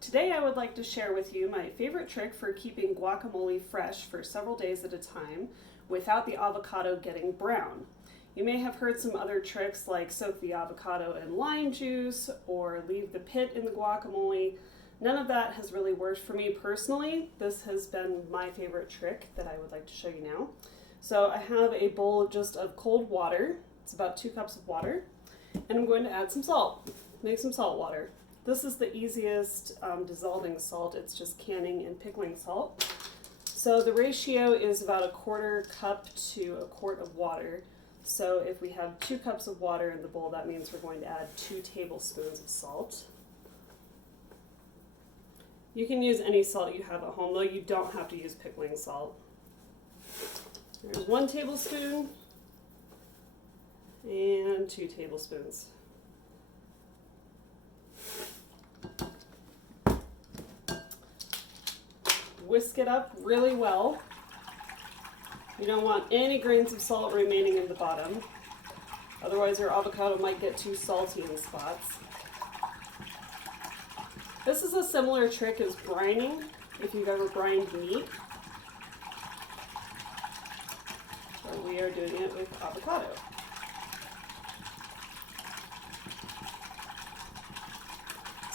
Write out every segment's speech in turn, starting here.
Today I would like to share with you my favorite trick for keeping guacamole fresh for several days at a time without the avocado getting brown. You may have heard some other tricks like soak the avocado in lime juice or leave the pit in the guacamole. None of that has really worked for me personally. This has been my favorite trick that I would like to show you now. So I have a bowl just of cold water. It's about 2 cups of water. And I'm going to add some salt. Make some salt water. This is the easiest dissolving salt. It's just canning and pickling salt. So the ratio is about 1/4 cup to 1 quart of water. So if we have 2 cups of water in the bowl, that means we're going to add 2 tablespoons of salt. You can use any salt you have at home, though you don't have to use pickling salt. There's 1 tablespoon and 2 tablespoons. Whisk it up really well. You don't want any grains of salt remaining in the bottom. Otherwise your avocado might get too salty in spots. This is a similar trick as brining, if you've ever brined meat. So we are doing it with avocado.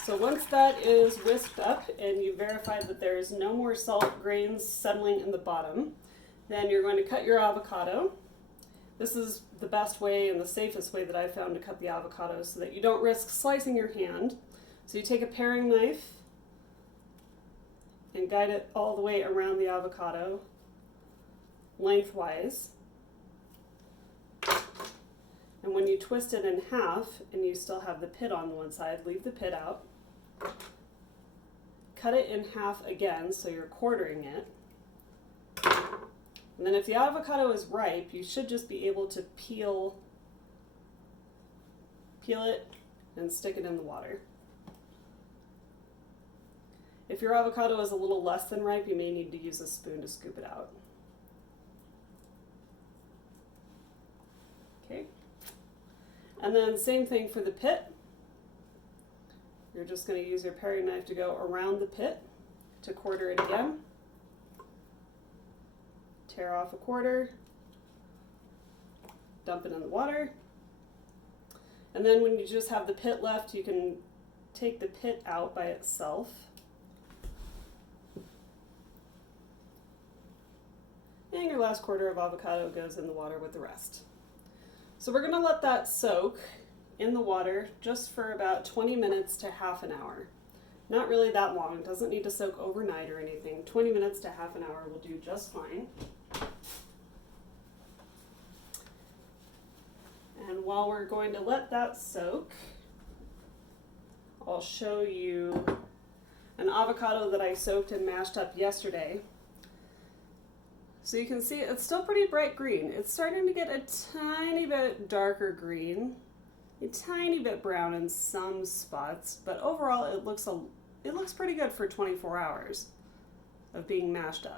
So once that is whisked up and you verify that there's no more salt grains settling in the bottom, then you're going to cut your avocado. This is the best way and the safest way that I've found to cut the avocado so that you don't risk slicing your hand. So you take a paring knife and guide it all the way around the avocado lengthwise. And when you twist it in half and you still have the pit on one side, leave the pit out. Cut it in half again so you're quartering it. And then if the avocado is ripe, you should just be able to peel it and stick it in the water. If your avocado is a little less than ripe, you may need to use a spoon to scoop it out. Okay. And then same thing for the pit. You're just going to use your paring knife to go around the pit to quarter it again. Tear off a quarter, dump it in the water, and then when you just have the pit left, you can take the pit out by itself. And your last quarter of avocado goes in the water with the rest. So we're going to let that soak in the water just for about 20 minutes to half an hour. Not really that long. It doesn't need to soak overnight or anything. 20 minutes to half an hour will do just fine. And while we're going to let that soak, I'll show you an avocado that I soaked and mashed up yesterday. So you can see it's still pretty bright green. It's starting to get a tiny bit darker green, a tiny bit brown in some spots, but overall it looks pretty good for 24 hours of being mashed up.